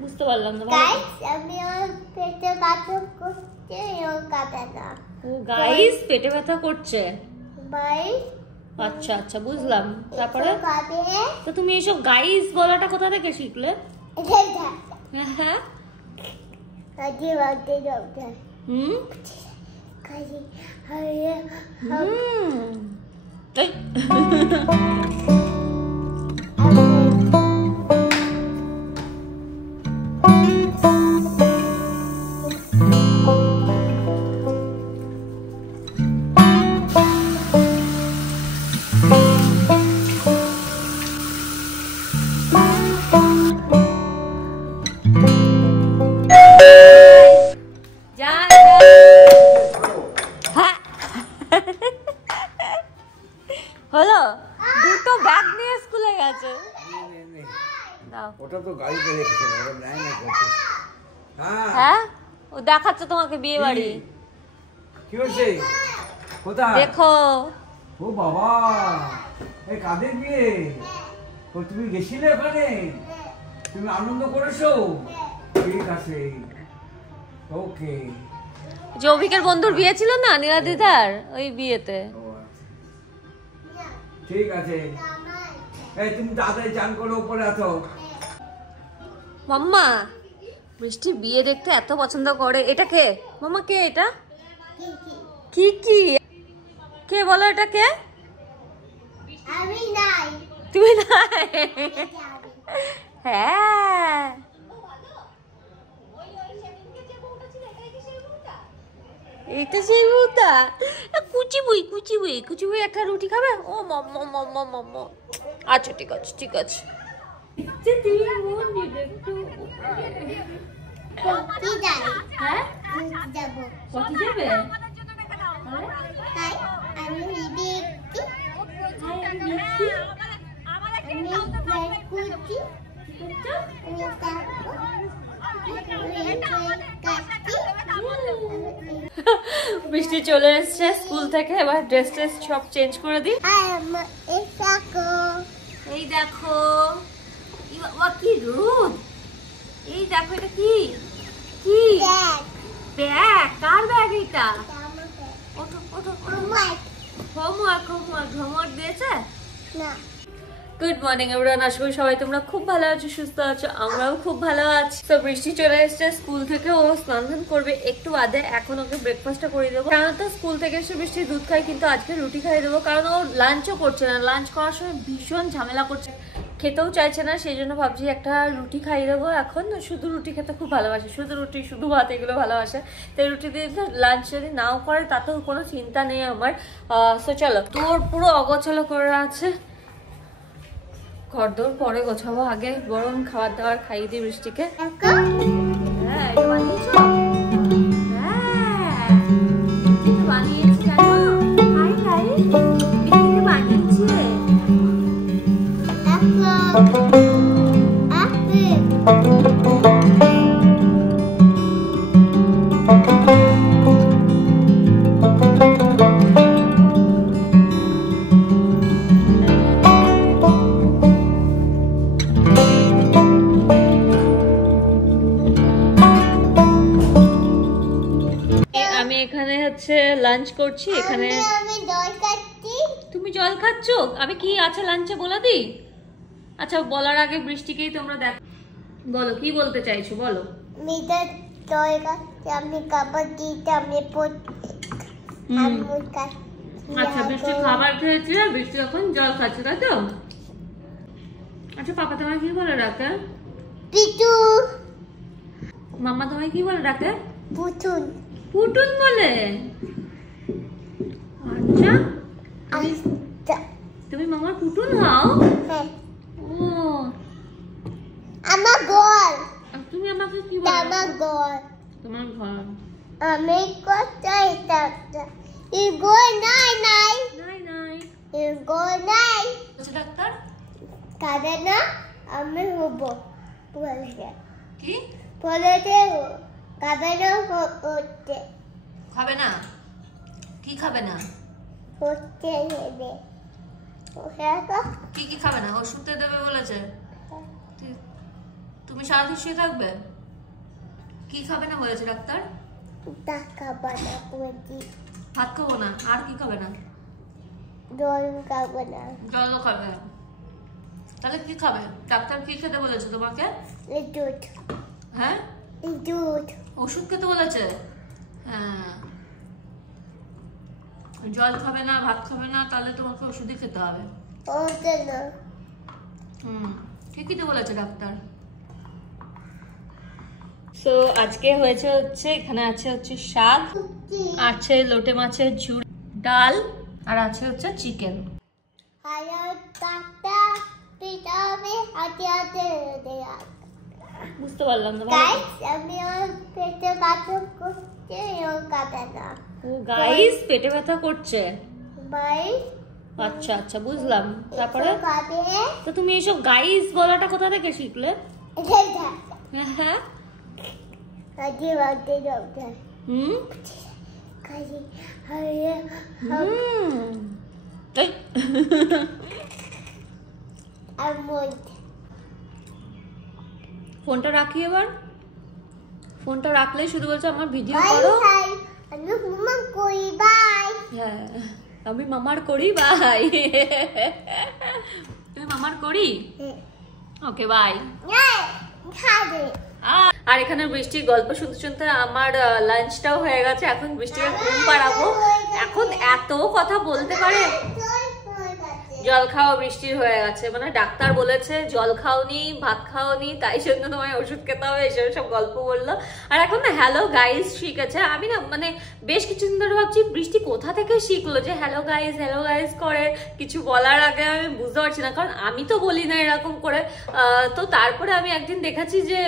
বুঝতে পারলাম না। ও গাইস পেটে ব্যথা করছে। আচ্ছা আচ্ছা বুঝলাম। তারপরে তো তুমি এইসব গাইস বলাটা কোথা থেকে শিখলে? হ্যাঁ হলো দুটো ব্যাগ নিয়ে স্কুলে গেছে। ওটা তো গাড়িতে রেখেছে না, ওটা নাই না করতে। হ্যাঁ ও দেখাচ্ছে তোমাকে বিয়ে বাড়ি। কি হচ্ছে? কোথায় দেখো। ও বাবা, এই কাদের বিয়ে? ও তুমি গেছিলে ওখানে? তুমি আনন্দ করেছো? ঠিক আছে, ওকে। যে অভিকের বন্ধুর বিয়ে ছিল না নীলা দিদার, ওই বিয়েতে। ঠিক আছে, এই তুমি তাড়াতাড়ি চান করে উপরে আসো। মাম্মা বৃষ্টি বিয়ে দেখতে এত পছন্দ করে। এটা কে মাম্মা? কে এটা? কি কি কে বলো? এটা কে? আমি নাই। তুমি নাই? হ্যাঁ এইটা সেই বউটা। কুচি বই কুচি বই কুচি বই একটা রুটি খাবে? ও মাম্মা মাম্মা মাম্মা। আচ্ছা ঠিক আছে ঠিক আছে। হ্যাঁ যাবো। কত যাবে? তাই আমি দেখছি। বৃষ্টি চলে এসছে স্কুল থেকে, এবার ড্রেস ট্রেস সব চেঞ্জ করে দিই। এই দেখো কি রোদ। এই দেখো এটা কি কি ব্যাগ? কার ব্যাগ এটা? ওঠো ওঠো হোমওয়ার্ক হোমওয়ার্ক দিয়েছে না। গুড মর্নিং এভরিওয়ান, আশা করি সবাই তোমরা খুব ভালো আছো, সুস্থ আছো। আমরাও খুব ভালো আছি। তো বৃষ্টি চলে এসেছে স্কুল থেকে, ও স্নান করবে একটু বাদে। এখন ওকে ব্রেকফাস্টটা করে দেবো, কারণ তো স্কুল থেকে এসে বৃষ্টি দুধ খাই, কিন্তু আজকে রুটি খাইয়ে দেবো, কারণ ও লাঞ্চও করছে না। লাঞ্চ করার সময় ভীষণ ঝামেলা করছে, খেতেও চাইছে না। সেই জন্য ভাবছি একটা রুটি খাইয়ে দেবো। এখন শুধু রুটি খেতে খুব ভালোবাসে, শুধু রুটি শুধু ভাত এগুলো ভালোবাসে। তাই রুটি দিয়ে লাঞ্চ যদি নাও করে তাতেও কোনো চিন্তা নেই আমার। সো চলো, তোর পুরো অগোছালো করে আছে ঘরদোর, পরে গোছাবো, আগে বরং খাবার দাবার খাইয়ে দিই বৃষ্টিকে। হ্যাঁ এটা বানিয়েছো? হ্যাঁ বানিয়েছি জানো? হাই গাইস, বৃষ্টিকে বানিয়েছি। লাঞ্চ করছি এখানে। আমি জল খাচ্ছি। তুমি জল খাচ্ছ? আমি কি আছে লাঞ্চে বলে দিই? আচ্ছা বলার আগে বৃষ্টিকেই তোমরা দেখো, বলো কি বলতে চাইছো বলো। মিটার জল খাচ্ছি, আমি খাবার দিতে আমি আচ্ছা বৃষ্টি খাবার খেয়েছে, বৃষ্টি এখন জল খাচ্ছে তাই তো? আচ্ছা পাপা তোমায় কি বলে ডাকে? পিটু। মাম্মা তোমায় কি বলে ডাকে? পুতুন। পুতুন বলে? আচ্ছা তুমি মামার পুতুন হও? হ্যাঁ। ও আমার ঘর। তুমি আমাকে কি বলো? আমার ঘর। তোমার ঘর। আমি কোথায় থাকতে? এই ঘর নাই নাই নাই নাই এই ঘর নাই। আচ্ছা ডাক্তার কাঁদে না, আমি হব বলে। কি বলেছে কাঁদে না হচ্ছে? খাবে না? কি খাবে না? হচ্ছে নেবে। কি কি খাবে না? ওষুধ দেবে বলেছে। তুমি সারাদিন শুয়ে থাকবে? কি খাবে না বলেছে ডাক্তার? ভাত খাবো না। আর কি খাবে না? জল খাবো না। জলও খাবে। তাহলে কি খাবে? ডাক্তার কি খেতে বলেছে তোমাকে? দুধ। হ্যাঁ, দুধ। ওষুধ খেতে বলেছে। হ্যাঁ, জল খাবে না, ভাত খাবে না, তাহলে তোমাকে ওষুধই খেতে হবে। ঠিকই তো বলেছে ডাক্তার। তো আজকে হয়েছে হচ্ছে এখানে আছে হচ্ছে শাক, আছে লোটে মাছের ঝুড়ি, ডাল, আর আছে হচ্ছে চিকেন। বুঝতে পারলাম না। গাইস পেটে ব্যথা করছে। আচ্ছা আচ্ছা বুঝলাম। তারপরে তো তুমি এইসব গাইস বলাটা কোথা থেকে শিখলে? হ্যাঁ ফোনটা রাখি এবার। ফোনটা রাখলে শুধু বলছো আমার ভিডিও করো। হ্যাঁ আমি মামার করি বাই। তুমি মামার করি? Okay bye. আর এখানে বৃষ্টির গল্প শুনতে শুনতে আমার লাঞ্চটাও হয়ে গেছে। এখন বৃষ্টিকে ঘুম পাড়াবো। এখন এত কথা বলতে পারে। জল খাওয়া বৃষ্টির হয়ে গেছে, মানে ডাক্তার বলেছে জল খাওনি, ভাত খাওনি, তাই জন্য তোমায় ওষুধ খেতে হবে, এসব সব গল্প বললো। আর এখন না হ্যালো গাইস শিখেছে। আমি না মানে বেশ কিছুদিন ধরে ভাবছি বৃষ্টি কোথা থেকে শিখলো যে হ্যালো গাইস করে। কিছু বলার আগে আমি বুঝতে পারছি না, কারণ আমি তো বলি না এরকম করে। তো তারপরে আমি একদিন দেখাচ্ছি যে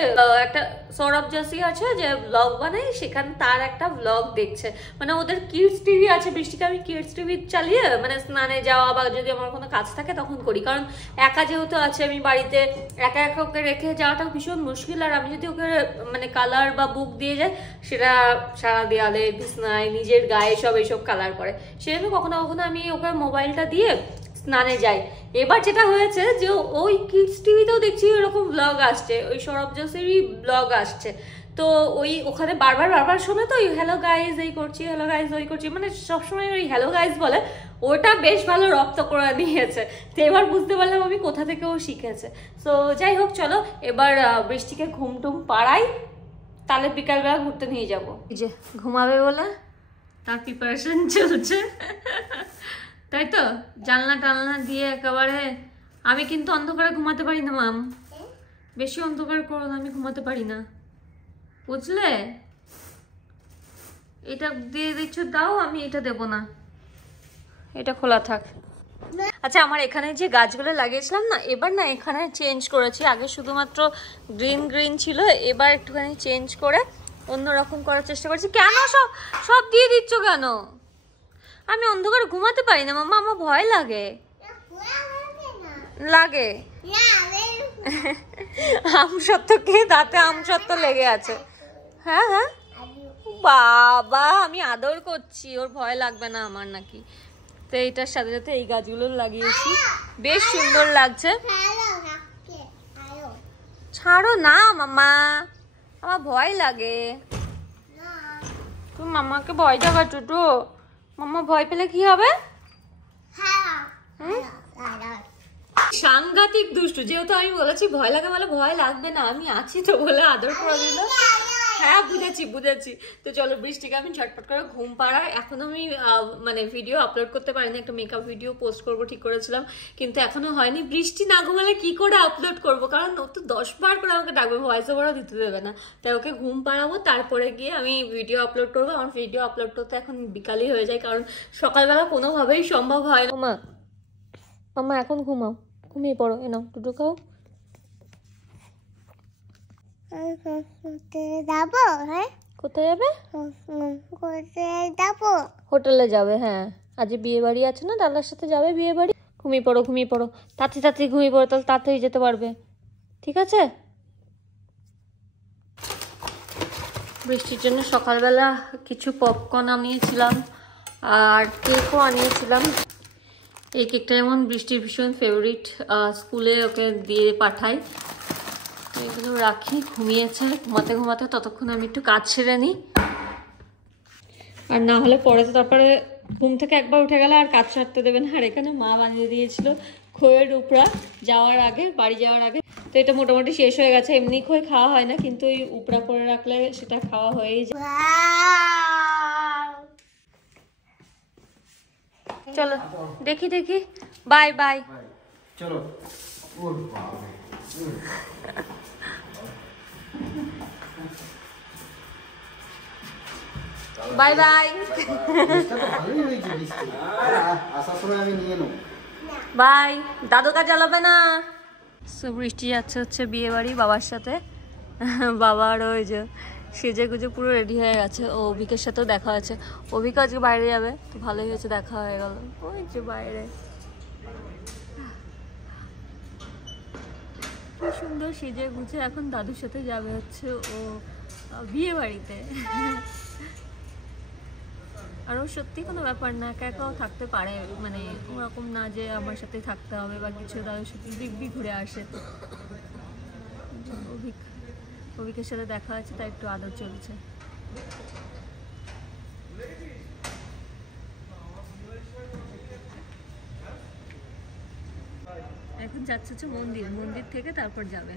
একটা সৌরভ জসি আছে যে ব্লগ বানায়, সেখানে তার একটা ব্লগ দেখছে, মানে ওদের কিডস টিভি আছে। বৃষ্টিকে আমি কিডস টিভি চালিয়ে মানে স্নানে যাওয়া বা যদি আমার কোনো কাজ থাকে তখন করি, কারণ একা যেহেতু আছে আমি বাড়িতে, একা একা ওকে রেখে যাওয়াটা ভীষণ মুশকিল। আর আমি যদি ওকে মানে কালার বা বুক দিয়ে যাই, সেটা সারা দেয়ালে, বিছনায়, নিজের গায়ে সব এইসব কালার করে। সেজন্য কখনো কখনো আমি ওকে মোবাইলটা দিয়ে স্নানে যাই। এবার যেটা হয়েছে যে ওই কিডস টিভিতেও দেখছি এরকম ব্লগ আসছে, ওই সৌরভ জোশীরই ব্লগ আসছে। তো ওই ওখানে বারবার শোনে তো ওই হ্যালো গাইজ এই করছি, হ্যালো গাইজ ওই করছি, মানে সবসময় ওই হ্যালো গাইজ বলে। ওটা বেশ ভালো রপ্ত করে নিয়েছে। তো এবার বুঝতে পারলাম আমি কোথা থেকে ও শিখেছে। তো যাই হোক, চলো এবার বৃষ্টিকে ঘুম টুম পাড়াই, তাহলে বিকালবেলা ঘুরতে নিয়ে যাবো। যে ঘুমাবে বলে তার প্রিপারেশন চলছে, তাই তো। জানলা টালনা দিয়ে একেবারে। আমি কিন্তু অন্ধকারে ঘুমাতে পারি না মাম, বেশি অন্ধকার করো না, আমি ঘুমাতে পারি না, বুঝলে। এটা দিয়ে দিচ্ছ দাও, আমি এটা দেব না, এটা খোলা থাক। আচ্ছা আমার এখানে যে গাছগুলো লাগিয়েছিলাম না, এবার না এখানে চেঞ্জ করেছি। আগে শুধুমাত্র গ্রিন ছিল, এবার একটুখানি চেঞ্জ করে অন্যরকম করার চেষ্টা করছি। কেন সব দিয়ে দিচ্ছ কেন? আমি অন্ধকারে ঘুমাতে পারি না মাম্মা, আমার ভয় লাগে। আমসত্ত্ব দাঁতে আমসত্ত্ব লেগে আছে। হ্যাঁ বাবা, আমি আদর করছি, ওর ভয় লাগবে না আমার নাকি। তো এইটার সাথে সাথে এই গাছগুলো লাগিয়েছি, বেশ সুন্দর লাগছে। ছাড়ো না মাম্মা, আমার ভয় লাগে। তুমি মাম্মাকে ভয় দেখাচ্ছ তো। মাম্মা ভয় পেলে কি হবে? সাংঘাতিক দুষ্টু। যেহেতু আমি বলেছি ভয় লাগে, বলে ভয় লাগবে না, আমি আছি তো বলে আদর করে দিল। হ্যাঁ বুঝেছি। তো চলো বৃষ্টিকে আমি ঝটপট করে ঘুম পাড়াই। এখন আমি মানে ভিডিও আপলোড করতে পারিনি, একটা মেকআপ ভিডিও পোস্ট করবো ঠিক করেছিলাম, কিন্তু এখনো হয়নি। বৃষ্টি না ঘুমালে কি করে আপলোড করবো, কারণ ও তো 10 বার করে আমাকে ডাকবে, ভয়েস ওভারও দিতে দেবে না। তাই ওকে ঘুম পাড়াবো, তারপরে গিয়ে আমি ভিডিও আপলোড করবো। আমার ভিডিও আপলোড করতে এখন বিকালই হয়ে যায়, কারণ সকালবেলা কোনোভাবেই সম্ভব হয় না। মামা এখন ঘুমাও, ঘুমিয়ে পড়ো। এনাও টুটু খাও। কোথায় যাবে? হোটেলে যাবে। হ্যাঁ আজ বিয়ে বাড়ি আছে না, দাদার সাথে যাবে বিয়ে বাড়ি। ঘুমিয়ে পড়ো, তাড়াতাড়ি ঘুমিয়ে পড়ো, তাহলে তাড়াতাড়ি যেতে পারবে, ঠিক আছে। বৃষ্টির জন্য সকালবেলা কিছু পপকর্ন আনিয়েছিলাম আর কেকও আনিয়েছিলাম। এই কেকটা যেমন বৃষ্টির ভীষণ ফেভারিট, স্কুলে ওকে দিয়ে পাঠাই, তো এগুলো রাখি। ঘুমিয়েছে, ঘুমাতে ঘুমাতে ততক্ষণ আমি একটু কাজ সেরে নিই, আর না হলে পরে তো তারপরে ঘুম থেকে একবার উঠে গেলে আর কাজ সারতে দেবেন। আর এখানে মা বানিয়ে দিয়েছিল খইয়ের উপরা যাওয়ার আগে, বাড়ি যাওয়ার আগে। তো এটা মোটামুটি শেষ হয়ে গেছে। এমনি খই খাওয়া হয় না, কিন্তু ওই উপরা করে রাখলে সেটা খাওয়া হয়েই যায়। চলো দেখি দেখি, বাই বাই। চলো। বাই বাই আসার সময় আমি নিয়ে নেবো। বাই। দাদু কাজ জ্বালাবে না। সো বৃষ্টি যাচ্ছে হচ্ছে বিয়ে বাড়ি বাবার সাথে। বাবার ওই যে সেজে গুজে পুরো রেডি হয়ে গেছে। ও অভিকের সাথেও দেখা হয়েছে। অভিক আজকে বাইরে যাবে, তো ভালোই হয়েছে দেখা হয়ে গেল। ওই যে বাইরে কি সুন্দর সেজে গুজে এখন দাদুর সাথে যাবে হচ্ছে ও বিয়ে বাড়িতে। আর ও সত্যি কোনো ব্যাপার না, একা একাও থাকতে পারে, মানে ওরকম না যে আমার সাথে থাকতে হবে বা কিছু, দাদুর সাথে দিব্যি ঘুরে আসে। অভিকের সাথে দেখা আছে, তাই একটু আদর চলছে। এখন যাচ্ছে হচ্ছে মন্দির, মন্দির থেকে তারপর যাবে।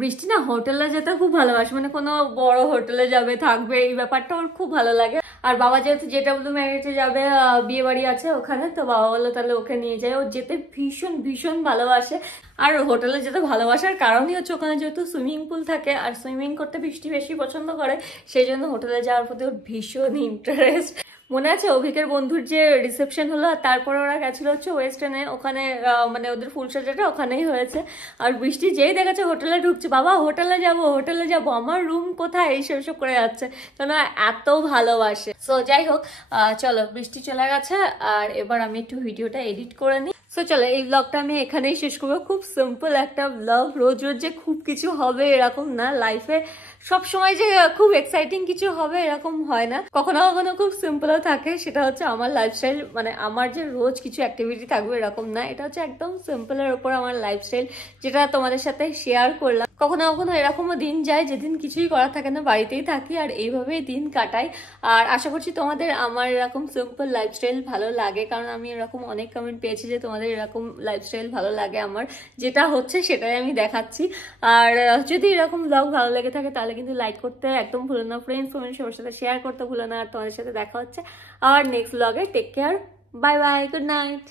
বৃষ্টি না হোটেলে যেতে খুব ভালোবাসে, মানে কোনো বড় হোটেলে যাবে, থাকবে, এই ব্যাপারটা ওর খুব ভালো লাগে। আর বাবা যেহেতু JW ম্যারেজে যাবে, বিয়ে বাড়ি আছে ওখানে, তো বাবা বললো তাহলে ওকে নিয়ে যায়। ও যেতে ভীষণ ভীষণ ভালোবাসে। আর হোটেলে যেতে ভালোবাসার কারণই হচ্ছে ওখানে যেহেতু সুইমিং পুল থাকে, আর সুইমিং করতে বৃষ্টি বেশি পছন্দ করে, সেই জন্য হোটেলে যাওয়ার প্রতি ওর ভীষণ ইন্টারেস্ট। মনে আছে অভিকের বন্ধুর যে রিসেপশন হলো, আর তারপরে ওরা গেছিল হচ্ছে ওয়েস্টার্নে, ওখানে মানে ওদের ফুল সাজাটা ওখানেই হয়েছে। আর বৃষ্টি যেই দেখেছে হোটেলে ঢুকছে, বাবা হোটেলে যাব, হোটেলে যাব, আমার রুম কোথায়, এইসব সব করে যাচ্ছে, কেন এত ভালোবাসে। সো যাই হোক, চলো বৃষ্টি চলে গেছে, আর এবার আমি একটু ভিডিওটা এডিট করে নিই। সো চলো এই ব্লগটা আমি এখানেই শেষ করবো। খুব সিম্পল একটা ব্লগ, রোজ রোজ যে খুব কিছু হবে এরকম না, লাইফে সবসময় যে খুব এক্সাইটিং কিছু হবে এরকম হয় না, কখনো কখনো খুব সিম্পলও থাকে। সেটা হচ্ছে আমার লাইফস্টাইল, মানে আমার যে রোজ কিছু অ্যাক্টিভিটি থাকবে এরকম না, এটা হচ্ছে একদম সিম্পলের ওপর আমার লাইফস্টাইল, যেটা তোমাদের সাথে শেয়ার করলাম। কখনো কখনো এরকমও দিন যায় যেদিন কিছুই করা থাকে না, বাড়িতেই থাকি, আর এইভাবেই দিন কাটাই। আর আশা করছি তোমাদের আমার এরকম সিম্পল লাইফস্টাইল ভালো লাগে, কারণ আমি এরকম অনেক কমেন্ট পেয়েছি যে তোমাদের এরকম লাইফস্টাইল ভালো লাগে আমার, যেটা হচ্ছে সেটাই আমি দেখাচ্ছি। আর যদি এরকম ব্লগ ভালো লেগে থাকে তাহলে কিন্তু লাইক করতে একদম ভুলো না, ফ্রেন্ডস সবার সাথে শেয়ার করতে ভুলো না। আর তোমাদের সাথে দেখা হচ্ছে আর next blog. Take care, bye bye, good night.